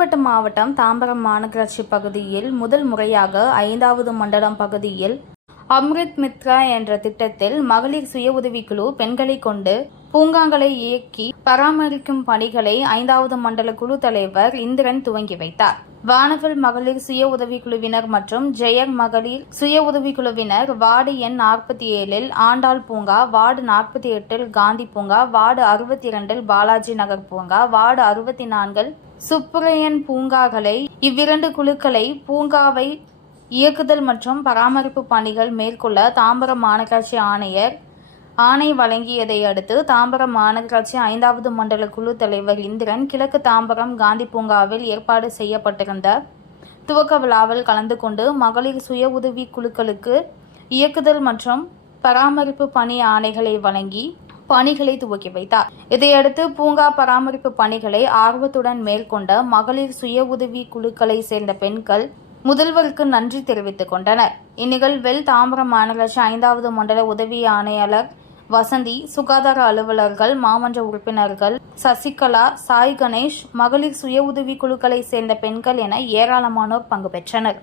செங்கல்பட்டு மாவட்டம் தாம்பரம் மாநகராட்சி பகுதியில் முதல் முறையாக ஐந்தாவது மண்டலம் பகுதியில் அம்ரித் மித்ரா என்ற திட்டத்தில் மகளிர் சுய உதவிக்குழு பெண்களை கொண்டு பூங்காங்களை இயக்கி பராமரிக்கும் பணிகளை ஐந்தாவது மண்டல குழு தலைவர் இந்திரன் துவங்கி வைத்தார். வானவில் மகளிர் சுய உதவிக்குழுவினர் மற்றும் ஜெயர் மகளிர் சுய உதவிக்குழுவினர் வார்டு எண் நாற்பத்தி ஏழில் ஆண்டாள் பூங்கா வார்டு நாற்பத்தி எட்டில் காந்தி பூங்கா வார்டு அறுபத்தி இரண்டில் பாலாஜி நகர் பூங்கா வார்டு அறுபத்தி நான்கில் சுப்புரையன் பூங்காக்களை இவ்விரண்டு குழுக்களை பூங்காவை இயக்குதல் மற்றும் பராமரிப்பு பணிகள் மேற்கொள்ள தாம்பரம் மாநகராட்சி ஆணையர் ஆணை வழங்கியதை அடுத்து தாம்பரம் மாநகராட்சி ஐந்தாவது மண்டல குழு தலைவர் இந்திரன் கிழக்கு தாம்பரம் காந்தி பூங்காவில் ஏற்பாடு செய்யப்பட்டிருந்த துவக்க விழாவில் கலந்து கொண்டு மகளிர் சுய உதவி குழுக்களுக்கு இயக்குதல் மற்றும் பராமரிப்பு பணி ஆணைகளை வழங்கி பணிகளை துவக்கி வைத்தார். இதையடுத்து பூங்கா பராமரிப்பு பணிகளை ஆர்வத்துடன் மேற்கொண்ட மகளிர் சுய உதவி குழுக்களை சேர்ந்த பெண்கள் முதல்வருக்கு நன்றி தெரிவித்துக் கொண்டனர். இந்நிகழ்வில் தாம்பரம் மாநகராட்சி ஐந்தாவது மண்டல உதவி ஆணையாளர் வசந்தி சுகாதார அலுவலர்கள் மாமன்ற உறுப்பினர்கள் சசிகலா சாய் கணேஷ் மகளிர் சுய உதவி குழுக்களைச் சேர்ந்த பெண்கள் என ஏராளமானோர் பங்கு பெற்றனர்.